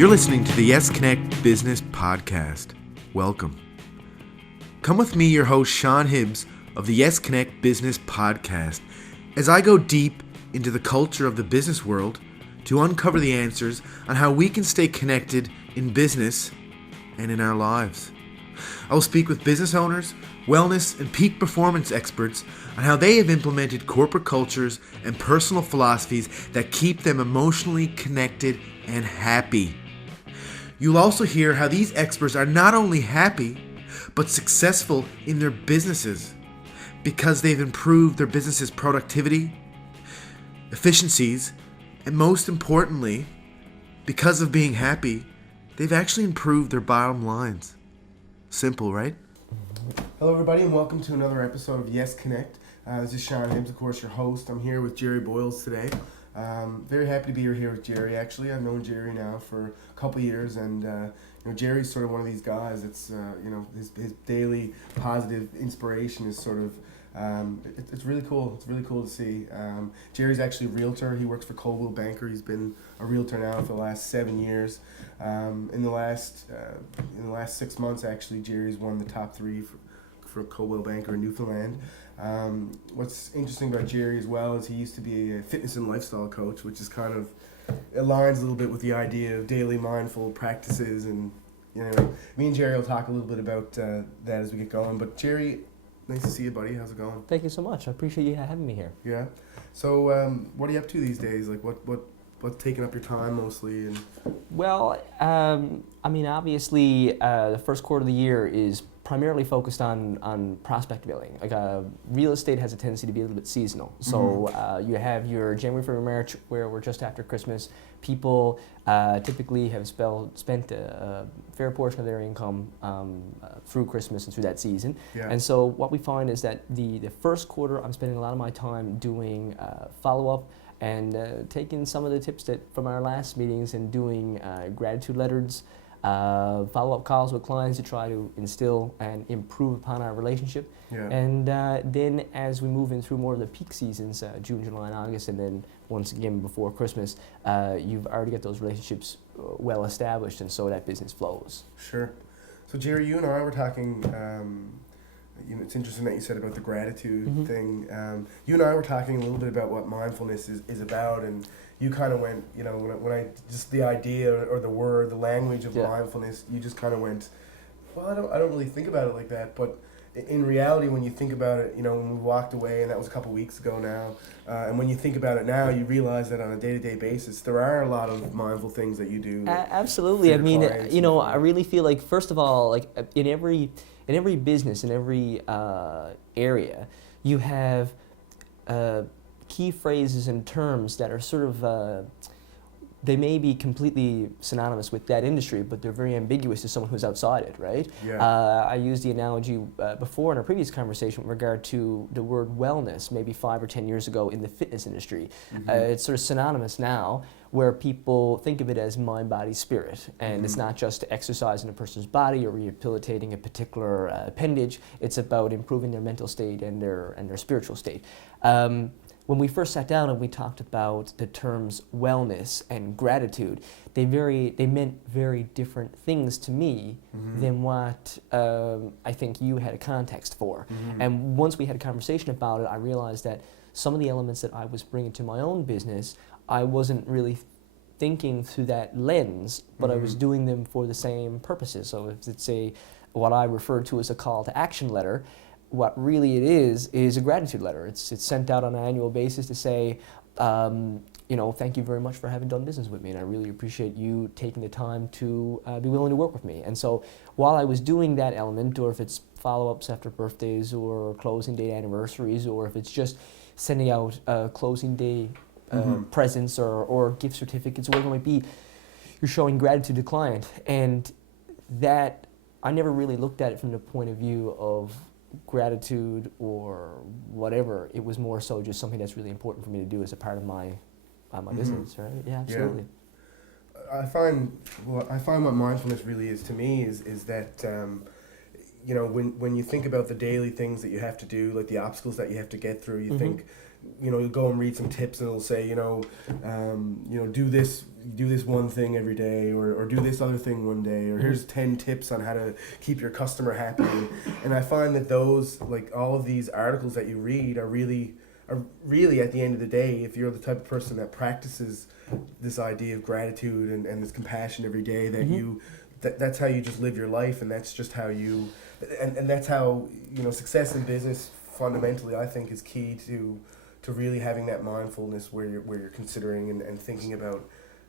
You're listening to the Yes Connect Business Podcast. Welcome. Come with me, your host, Sean Hibbs of the Yes Connect Business Podcast, as I go deep into the culture of the business world to uncover the answers on how we can stay connected in business and in our lives. I will speak with business owners, wellness, and peak performance experts on how they have implemented corporate cultures and personal philosophies that keep them emotionally connected and happy. You'll also hear how these experts are not only happy, but successful in their businesses because they've improved their business's productivity, efficiencies, and most importantly, because of being happy, they've actually improved their bottom lines. Simple, right? Hello, everybody, and welcome to another episode of Yes Connect. This is Sean Hibbs, of course, your host. I'm here with Jerry Boyles today. Very happy to be here with Jerry, actually. I've known Jerry now for a couple years, and Jerry's sort of one of these guys that's, his daily positive inspiration is sort of, it's really cool. It's really cool to see. Jerry's actually a realtor. He works for Coldwell Banker. He's been a realtor now for the last 7 years. In the last 6 months, actually, Jerry's won the top 3 for Coldwell Banker in Newfoundland. What's interesting about Jerry as well is he used to be a fitness and lifestyle coach, which is kind of aligns a little bit with the idea of daily mindful practices. And me and Jerry will talk a little bit about that as we get going. But Jerry, nice to see you, buddy. How's it going? Thank you so much. I appreciate you having me here. Yeah. So what are you up to these days? Like what's taking up your time mostly? And well, obviously, the first quarter of the year is primarily focused on prospect billing. Like real estate has a tendency to be a little bit seasonal. So you have your January, February, March, where we're just after Christmas. People typically have spent a fair portion of their income through Christmas and through that season. Yeah. And so what we find is that the first quarter, I'm spending a lot of my time doing follow-up and taking some of the tips from our last meetings and doing gratitude letters, follow-up calls with clients to try to instill and improve upon our relationship. Yeah. And then as we move in through more of the peak seasons, June, July, and August, and then once again before Christmas, you've already got those relationships well established, and so that business flows. Sure. So Jerry, you and I were talking, it's interesting that you said about the gratitude thing. You and I were talking a little bit about what mindfulness is about, and you kind of went, when I just the idea or the word, the language of mindfulness, you just kind of went, well, I don't really think about it like that, but in reality, when you think about it, when we walked away, and that was a couple weeks ago now, and when you think about it now, you realize that on a day-to-day basis, there are a lot of mindful things that you do. Absolutely. I mean, I really feel like, first of all, like in every business, in every area, you have key phrases and terms that are sort of, they may be completely synonymous with that industry, but they're very ambiguous to someone who's outside it, right? Yeah. I used the analogy before in a previous conversation with regard to the word wellness, maybe 5 or 10 years ago in the fitness industry. It's sort of synonymous now, where people think of it as mind, body, spirit, and it's not just exercising a person's body or rehabilitating a particular appendage. It's about improving their mental state and their spiritual state. When we first sat down and we talked about the terms wellness and gratitude, they meant very different things to me than what I think you had a context for. And once we had a conversation about it, I realized that some of the elements that I was bringing to my own business, I wasn't really thinking through that lens, but I was doing them for the same purposes. So if it's what I refer to as a call to action letter, what really it is a gratitude letter. It's sent out on an annual basis to say, thank you very much for having done business with me, and I really appreciate you taking the time to be willing to work with me. And so while I was doing that element, or if it's follow-ups after birthdays or closing day anniversaries, or if it's just sending out closing day presents or gift certificates, whatever it might be, you're showing gratitude to the client. And that, I never really looked at it from the point of view of gratitude or whatever. It was more so just something that's really important for me to do as a part of my business, right? Yeah, absolutely. Yeah. I find what mindfulness really is to me is that when you think about the daily things that you have to do, like the obstacles that you have to get through, you think you'll go and read some tips and it'll say, do this one thing every day, or do this other thing one day, or here's 10 tips on how to keep your customer happy. And I find that those, like all of these articles that you read are really at the end of the day, if you're the type of person that practices this idea of gratitude and this compassion every day, that that's how you just live your life, and that's just how you, and that's how, success in business fundamentally, I think, is key to really having that mindfulness where you're considering and thinking about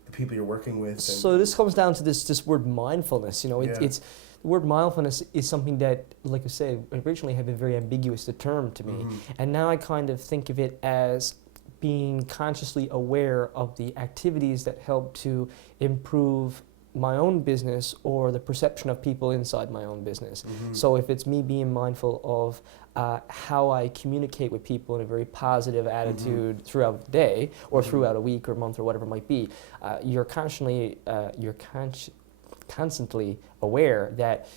the people you're working with. And so this comes down to this word mindfulness. It's the word mindfulness is something that, like I say, originally had been very ambiguous a term to me, and now I kind of think of it as being consciously aware of the activities that help to improve my own business or the perception of people inside my own business. So if it's me being mindful of how I communicate with people in a very positive attitude throughout the day or throughout a week or month or whatever it might be, you're constantly aware that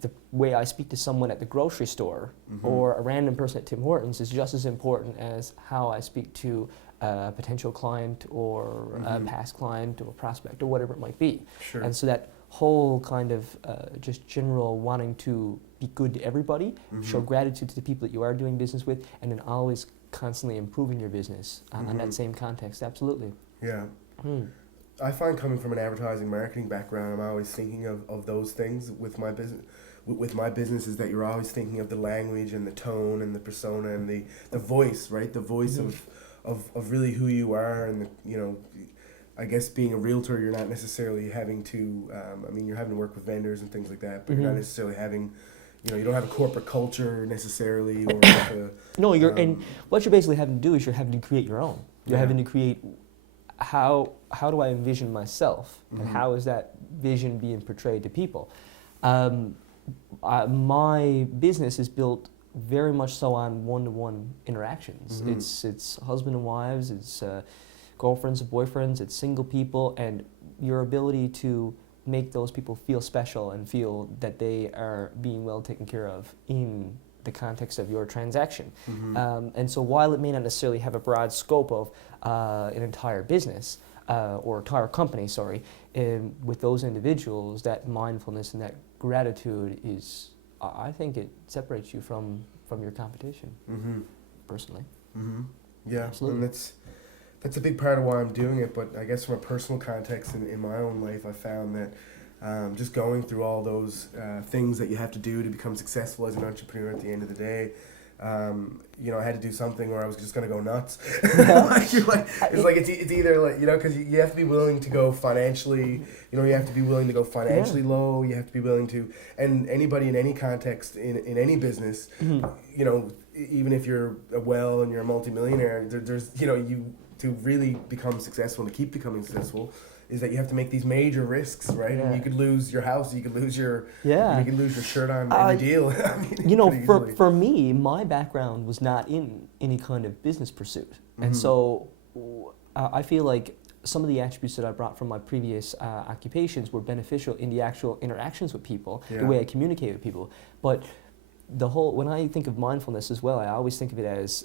the way I speak to someone at the grocery store or a random person at Tim Hortons is just as important as how I speak to a potential client or a past client or prospect or whatever it might be. Sure. And so that whole kind of just general wanting to be good to everybody, show gratitude to the people that you are doing business with, and then always constantly improving your business in that same context. Absolutely. Yeah. I find, coming from an advertising marketing background, I'm always thinking of those things with my business. With my business, is that you're always thinking of the language and the tone and the persona and the voice, right? The voice of really who you are, and I guess being a realtor, you're not necessarily having to. You're having to work with vendors and things like that, but you're not necessarily having. You don't have a corporate culture necessarily, or no. And what you're basically having to do is you're having to create your own. You're having to create how do I envision myself, and how is that vision being portrayed to people. My business is built very much so on one-to-one interactions. It's husband and wives, it's girlfriends and boyfriends, it's single people, and your ability to make those people feel special and feel that they are being well taken care of in the context of your transaction. And so while it may not necessarily have a broad scope of an entire business or entire company, with those individuals, that mindfulness and that gratitude is, I think it separates you from your competition, personally. Yeah, absolutely. And that's a big part of why I'm doing it, but I guess from a personal context in my own life, I found that just going through all those things that you have to do to become successful as an entrepreneur at the end of the day, I had to do something where I was just going to go nuts. It's either because you have to be willing to go financially, you have to be willing to go financially low, you have to be willing to, and anybody in any context in any business, even if you're and you're a multimillionaire, there's, you to really become successful and to keep becoming successful, is that you have to make these major risks, right? And you could lose your house, you could lose your you could lose your shirt on any deal. For me, my background was not in any kind of business pursuit, and so I feel like some of the attributes that I brought from my previous occupations were beneficial in the actual interactions with people, the way I communicate with people. But when I think of mindfulness as well, I always think of it as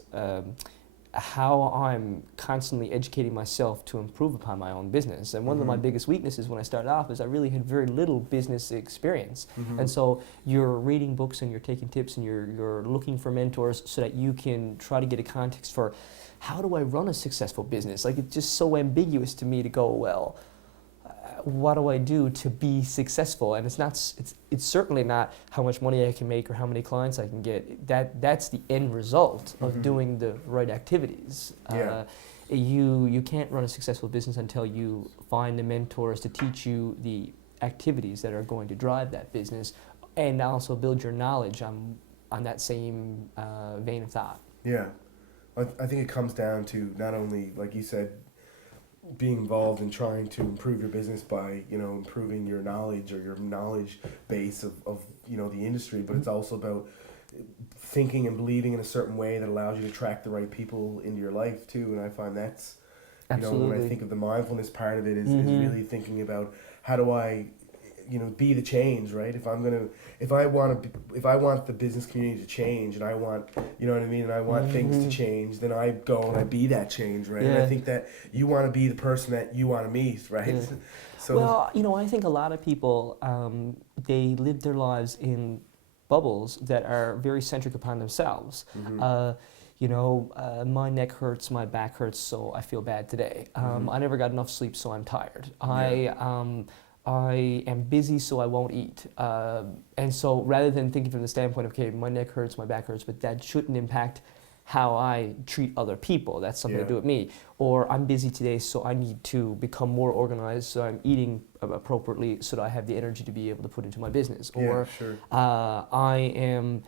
how I'm constantly educating myself to improve upon my own business. And one of my biggest weaknesses when I started off is I really had very little business experience. And so you're reading books and you're taking tips and you're looking for mentors so that you can try to get a context for how do I run a successful business? Like, it's just so ambiguous to me to go, well, what do I do to be successful? And it's certainly not how much money I can make or how many clients I can get. That's the end result of doing the right activities. You can't run a successful business until you find the mentors to teach you the activities that are going to drive that business, and also build your knowledge on that same vein of thought. Yeah, I think it comes down to not only, like you said, being involved in trying to improve your business by, improving your knowledge or your knowledge base of the industry, but it's also about thinking and believing in a certain way that allows you to attract the right people into your life too. And I find that's, when I think of the mindfulness part of it is really thinking about how do I be the change, right? If I want the business community to change, and I want, you know what I mean, and I want things to change, then I go and I be that change, right? And I think that you want to be the person that you want to meet, right? Yeah. So, well, I think a lot of people, they live their lives in bubbles that are very centric upon themselves. My neck hurts, my back hurts, so I feel bad today. I never got enough sleep, so I'm tired. I am busy, so I won't eat. And so rather than thinking from the standpoint of, okay, my neck hurts, my back hurts, but that shouldn't impact how I treat other people. That's something to do with me. Or I'm busy today, so I need to become more organized, so I'm eating appropriately so that I have the energy to be able to put into my business. Or I am,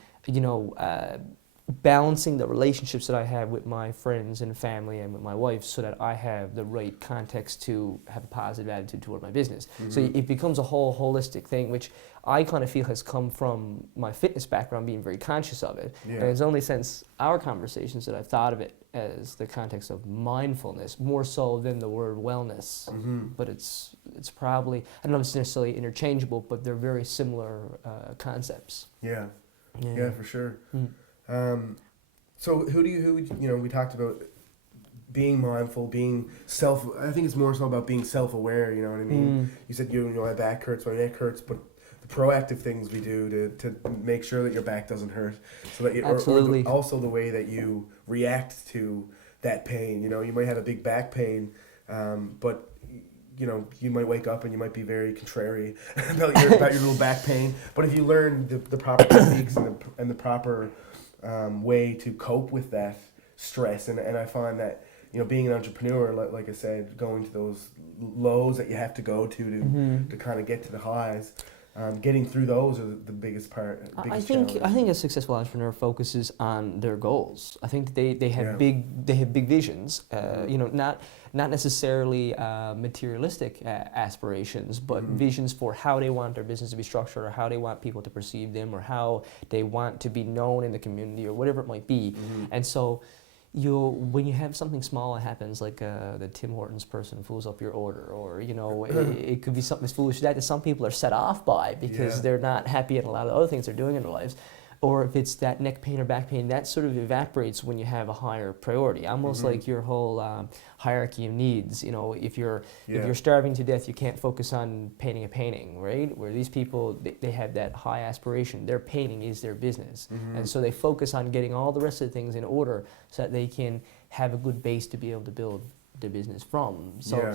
balancing the relationships that I have with my friends and family and with my wife so that I have the right context to have a positive attitude toward my business. So it becomes a whole holistic thing, which I kind of feel has come from my fitness background, being very conscious of it. And it's only since our conversations that I've thought of it as the context of mindfulness, more so than the word wellness. But it's probably, I don't know if it's necessarily interchangeable, but they're very similar concepts. Yeah, for sure. So we talked about being mindful, I think it's more so about being self-aware, you know what I mean? You said, my back hurts, my neck hurts, but the proactive things we do to make sure that your back doesn't hurt, so that Absolutely. Also the way that you react to that pain. You might have a big back pain, but you might wake up and you might be very contrary about your little back pain. But if you learn the proper techniques and the proper way to cope with that stress, and I find that being an entrepreneur, like I said, going to those lows that you have to go to kind of get to the highs, getting through those are the biggest part. I think a successful entrepreneur focuses on their goals. I think they have big visions. Not necessarily materialistic aspirations, but visions for how they want their business to be structured, or how they want people to perceive them, or how they want to be known in the community, or whatever it might be. And so when you have something small that happens, like the Tim Hortons person fools up your order, or it could be something as foolish as that some people are set off by because they're not happy at a lot of other things they're doing in their lives. Or if it's that neck pain or back pain, that sort of evaporates when you have a higher priority. Almost like your whole hierarchy of needs. If you're starving to death, you can't focus on painting a painting, right? Where these people, they have that high aspiration. Their painting is their business, and so they focus on getting all the rest of the things in order so that they can have a good base to be able to build their business from. So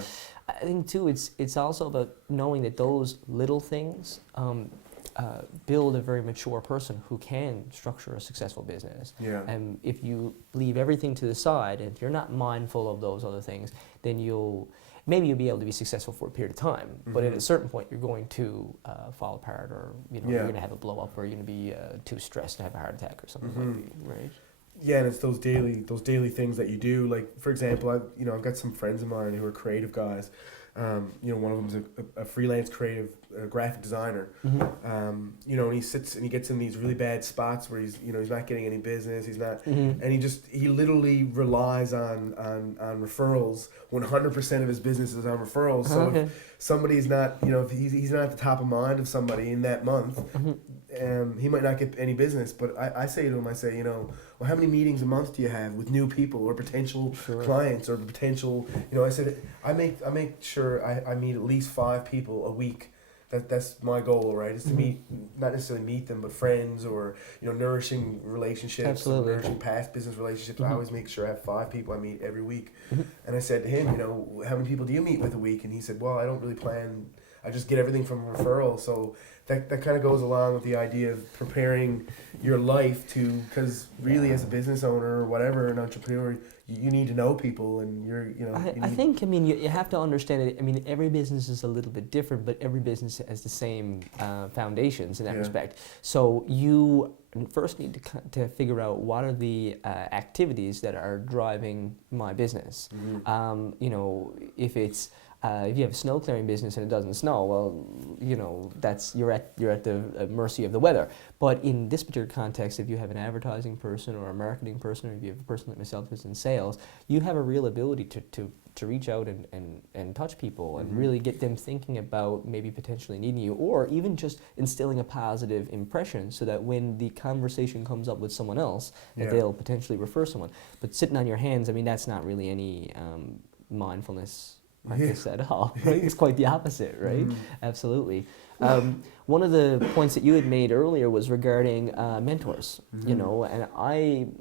I think too, it's also about knowing that those little things. Build a very mature person who can structure a successful business. And if you leave everything to the side, and if you're not mindful of those other things, then you'll be able to be successful for a period of time. But at a certain point, you're going to fall apart, or you're going to have a blow up, or you're going to be too stressed to have a heart attack or something like that, right? Yeah, and it's those daily things that you do. Like, for example, I've got some friends of mine who are creative guys. One of them is a freelance creative graphic designer. And he sits and he gets in these really bad spots where he's not getting any business. He's not, and he literally relies on referrals. 100% of his business is on referrals. So if somebody's not, if he's not at the top of mind of somebody in that month, he might not get any business. But I say to him, well, how many meetings a month do you have with new people or potential clients or potential, I said, I make sure I meet at least 5 people a week. That's my goal, right? Is to meet, not necessarily meet them, but friends, or nourishing relationships, nourishing past business relationships. I always make sure I have 5 people I meet every week. And I said to him, how many people do you meet with a week? And he said, well, I don't really plan. I just get everything from referral. So that kind of goes along with the idea of preparing your life because really, as a business owner or whatever, an entrepreneur, you need to know people, and I think you have to understand it. Every business is a little bit different, but every business has the same foundations in that respect. So you first need to figure out what are the activities that are driving my business. If it's If you have a snow clearing business and it doesn't snow, well, you know, you're at the mercy of the weather. But in this particular context, if you have an advertising person or a marketing person, or if you have a person like myself who's in sales, you have a real ability to reach out and touch people and really get them thinking about maybe potentially needing you, or even just instilling a positive impression so that when the conversation comes up with someone else, that they'll potentially refer someone. But sitting on your hands, I mean, that's not really any mindfulness practice at all. Right? It's quite the opposite, right? Absolutely. One of the points that you had made earlier was regarding mentors, you know, and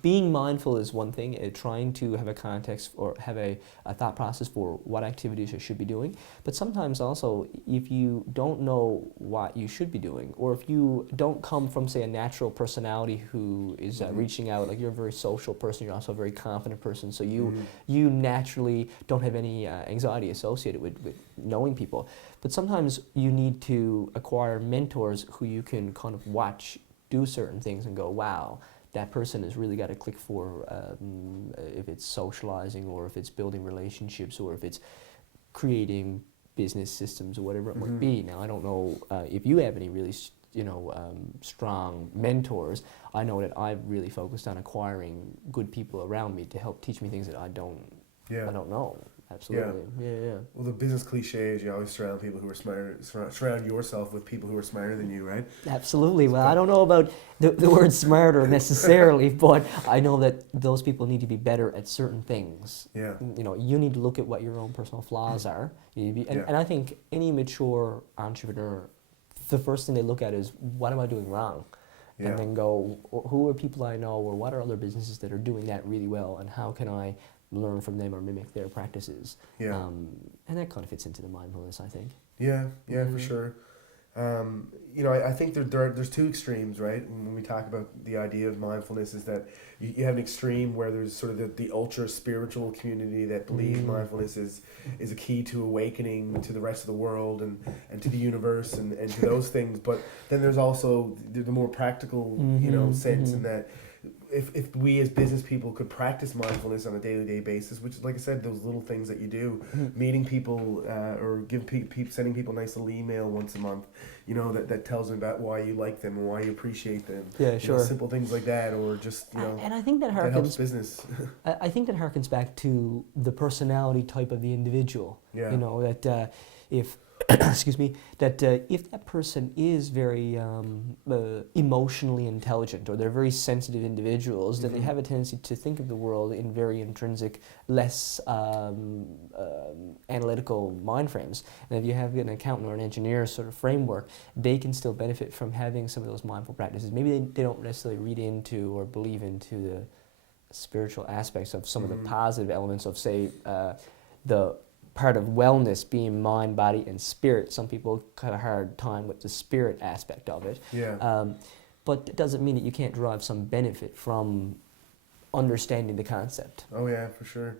being mindful is one thing, trying to have a context or have a thought process for what activities you should be doing. But sometimes also, if you don't know what you should be doing, or if you don't come from, say, a natural personality who is reaching out, like you're a very social person, you're also a very confident person, so you naturally don't have any anxiety associated with knowing people. But sometimes you need to acquire mentors who you can kind of watch do certain things and go, wow, that person has really got a click for if it's socializing, or if it's building relationships, or if it's creating business systems, or whatever it might be. Now, I don't know if you have any really strong mentors. I know that I've really focused on acquiring good people around me to help teach me things that I don't know. Absolutely. Yeah. Well, the business cliche is you always surround people who are smarter. Surround yourself with people who are smarter than you, right? Absolutely. Well, I don't know about the word smarter necessarily, but I know that those people need to be better at certain things. Yeah. You know, you need to look at what your own personal flaws are. And I think any mature entrepreneur, the first thing they look at is, what am I doing wrong? And then go, who are people I know, or what are other businesses that are doing that really well, and how can I learn from them or mimic their practices? And that kind of fits into the mindfulness, I think. For sure. I think there's two extremes, right? When we talk about the idea of mindfulness, is that you have an extreme where there's sort of the ultra spiritual community that believes mindfulness is a key to awakening to the rest of the world and to the universe and to those things. But then there's also the more practical, sense in that if we as business people could practice mindfulness on a day-to-day basis, which is, like I said, those little things that you do, meeting people or sending people a nice little email once a month, that tells them about why you like them and why you appreciate them. Yeah, sure. Simple things like that, or just, and I think that helps business. I think that harkens back to the personality type of the individual. Yeah. That if excuse me, that if that person is very emotionally intelligent, or they're very sensitive individuals, then they have a tendency to think of the world in very intrinsic, less analytical mind frames. And if you have an accountant or an engineer sort of framework, they can still benefit from having some of those mindful practices. Maybe they don't necessarily read into or believe into the spiritual aspects of some of the positive elements of, say, the part of wellness being mind, body, and spirit. Some people have a hard time with the spirit aspect of it. But it doesn't mean that you can't derive some benefit from understanding the concept. Oh yeah, for sure.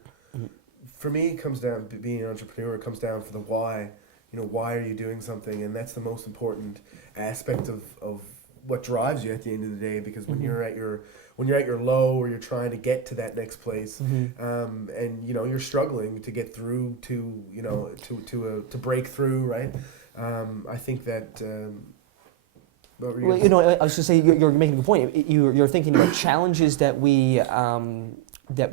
For me, it comes down to being an entrepreneur. It comes down for the why. Why are you doing something? And that's the most important aspect of what drives you at the end of the day. Because when you're at your low, or you're trying to get to that next place, and you're struggling to get through to break through, right? I think that. I was going to say you're making a good point. You're thinking about challenges that we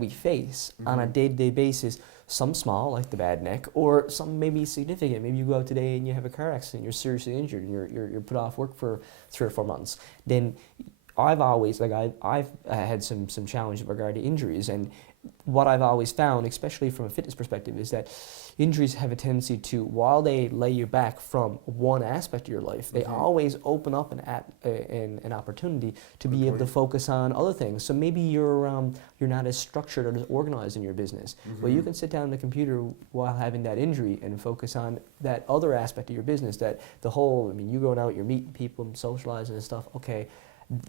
face on a day-to-day basis. Some small, like the bad neck, or some maybe significant. Maybe you go out today and you have a car accident, you're seriously injured, and you're put off work for 3 or 4 months. Then I've always, I've had some challenges with regard to injuries, and what I've always found, especially from a fitness perspective, is that injuries have a tendency to, while they lay you back from one aspect of your life, they always open up an opportunity to be able to focus on other things. So maybe you're not as structured or as organized in your business. Well, you can sit down on the computer while having that injury and focus on that other aspect of your business, that the whole, you're going out, you're meeting people and socializing and stuff, okay,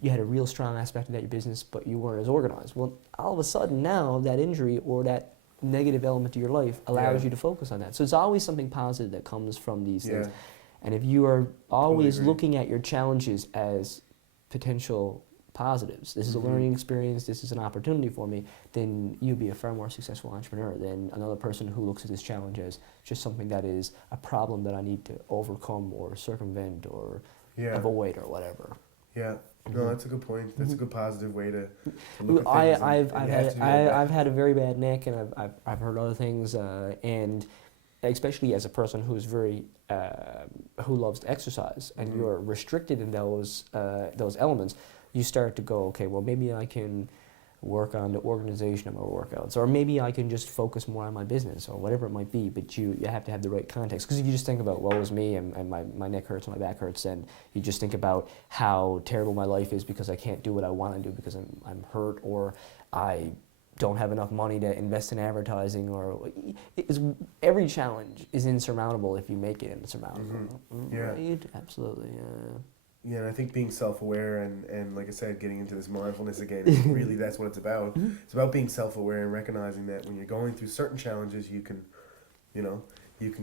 you had a real strong aspect of that your business, but you weren't as organized. Well, all of a sudden now that injury or that negative element to your life allows you to focus on that. So it's always something positive that comes from these things. And if you are always looking at your challenges as potential positives. This is a learning experience, this is an opportunity for me, then you'll be a far more successful entrepreneur than another person who looks at this challenge as just something that is a problem that I need to overcome or circumvent or avoid or whatever. Yeah. No, that's a good point. That's a good positive way to look at things. I've had a very bad neck, and I've heard other things, and especially as a person who's very who loves to exercise, and you're restricted in those elements, you start to go, okay, well, maybe I can work on the organization of my workouts, or maybe I can just focus more on my business, or whatever it might be, but you have to have the right context. Because if you just think about, woe is me, and my neck hurts, and my back hurts, and you just think about how terrible my life is because I can't do what I want to do because I'm hurt, or I don't have enough money to invest in advertising, or every challenge is insurmountable if you make it insurmountable. Right? Absolutely, Yeah, and I think being self-aware and like I said, getting into this mindfulness again, really that's what it's about. It's about being self-aware and recognizing that when you're going through certain challenges, you can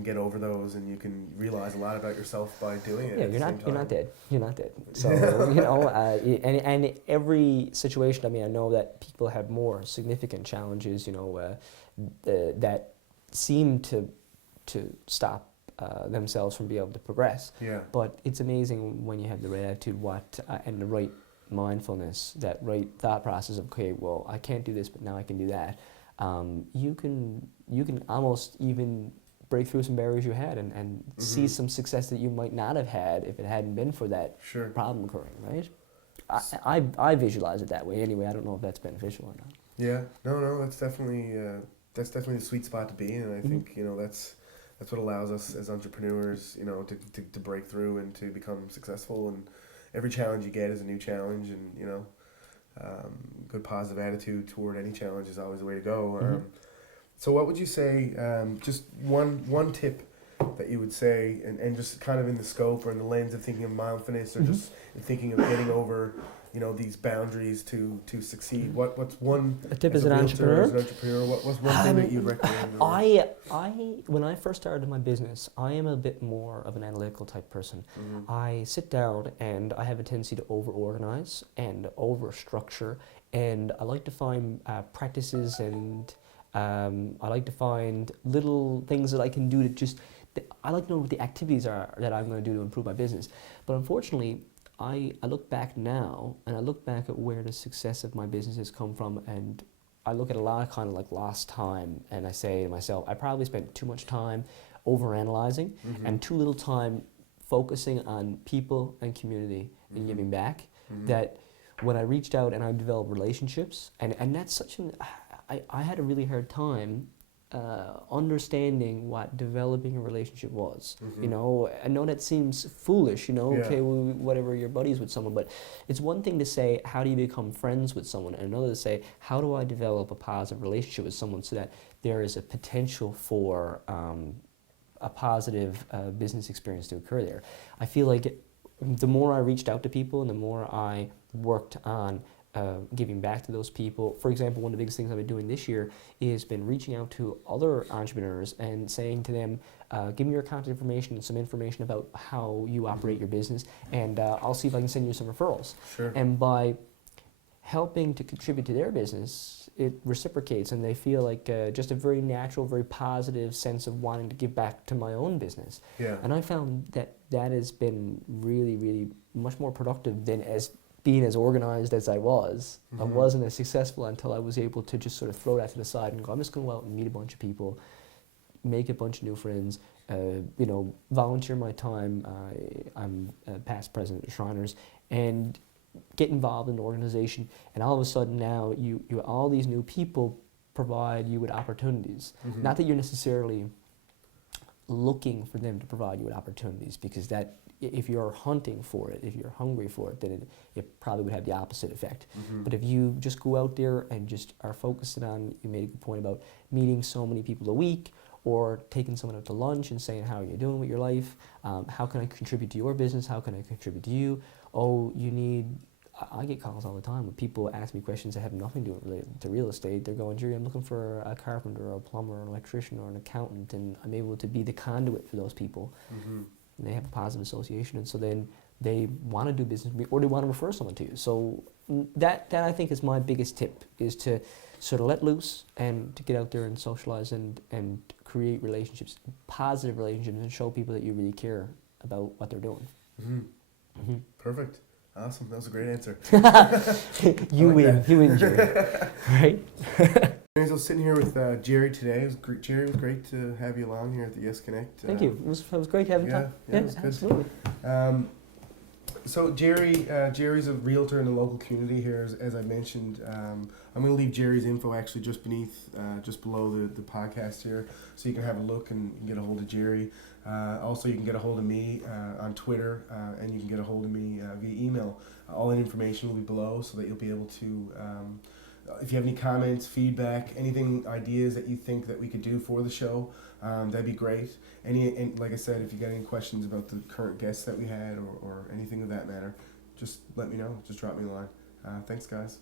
get over those, and you can realize a lot about yourself by doing it. Yeah, you're not dead. You're not dead. So and every situation. I mean, I know that people have more significant challenges. That seem to stop themselves from being able to progress. Yeah. But it's amazing when you have the right attitude, and the right mindfulness, that right thought process of, okay, well, I can't do this, but now I can do that. You can almost even break through some barriers you had and see some success that you might not have had if it hadn't been for that problem occurring, right? I visualize it that way anyway. I don't know if that's beneficial or not. Yeah. No, that's definitely the sweet spot to be in, and I think that's what allows us as entrepreneurs, to break through and to become successful. And every challenge you get is a new challenge, and good positive attitude toward any challenge is always the way to go. So what would you say, just one tip that you would say, and just kind of in the scope or in the lens of thinking of mindfulness, or just thinking of getting over these boundaries to succeed? What's one a tip as an entrepreneur? What's one thing that you'd recommend? When I first started my business, I am a bit more of an analytical type person. I sit down and I have a tendency to over-organize and over-structure, and I like to find practices, and I like to find little things that I can do I like to know what the activities are that I'm going to do to improve my business. But unfortunately, I look back now, and I look back at where the success of my business has come from, and I look at a lot of kind of like lost time, and I say to myself, I probably spent too much time overanalyzing and too little time focusing on people and community and giving back, that when I reached out and I developed relationships, and that's such I had a really hard time understanding what developing a relationship was. I know that seems foolish, okay, well, whatever, you're buddies with someone, but it's one thing to say, how do you become friends with someone, and another to say, how do I develop a positive relationship with someone so that there is a potential for a positive business experience to occur there. I feel like the more I reached out to people and the more I worked on giving back to those people. For example, one of the biggest things I've been doing this year is been reaching out to other entrepreneurs and saying to them, give me your contact information and some information about how you operate your business, and I'll see if I can send you some referrals. Sure. And by helping to contribute to their business, it reciprocates, and they feel like just a very natural, very positive sense of wanting to give back to my own business. Yeah. And I found that has been really, really much more productive than being as organized as I was. I wasn't as successful until I was able to just sort of throw that to the side and go, I'm just going to go out and meet a bunch of people, make a bunch of new friends, volunteer my time. I'm past president of Shriners, and get involved in the organization. And all of a sudden now, you all these new people provide you with opportunities. Not that you're necessarily looking for them to provide you with opportunities, because that, if you're hunting for it, if you're hungry for it, then it probably would have the opposite effect. But if you just go out there and just are focusing on, you made a good point about meeting so many people a week, or taking someone out to lunch and saying, how are you doing with your life? How can I contribute to your business? How can I contribute to you? I get calls all the time when people ask me questions that have nothing to do related to real estate. They're going, Jerry, I'm looking for a carpenter or a plumber or an electrician or an accountant, and I'm able to be the conduit for those people. And they have a positive association. And so then they want to do business with me or they want to refer someone to you. So that I think is my biggest tip, is to sort of let loose and to get out there and socialize and create relationships, positive relationships, and show people that you really care about what they're doing. Perfect. Awesome. That was a great answer. You win. You win, Jerry. Right? I was sitting here with Jerry today. Jerry, it was great to have you along here at the Yes Connect. Thank you. It was great having time. Yeah, it was good. Absolutely. So Jerry's a realtor in the local community here, as I mentioned. I'm going to leave Jerry's info actually just below the podcast here, so you can have a look and get a hold of Jerry. Also, you can get a hold of me on Twitter, and you can get a hold of me via email. All that information will be below, so that you'll be able to, if you have any comments, feedback, anything, ideas that you think that we could do for the show, that'd be great. And like I said, if you got any questions about the current guests that we had or anything of that matter, just let me know. Just drop me a line. Thanks, guys.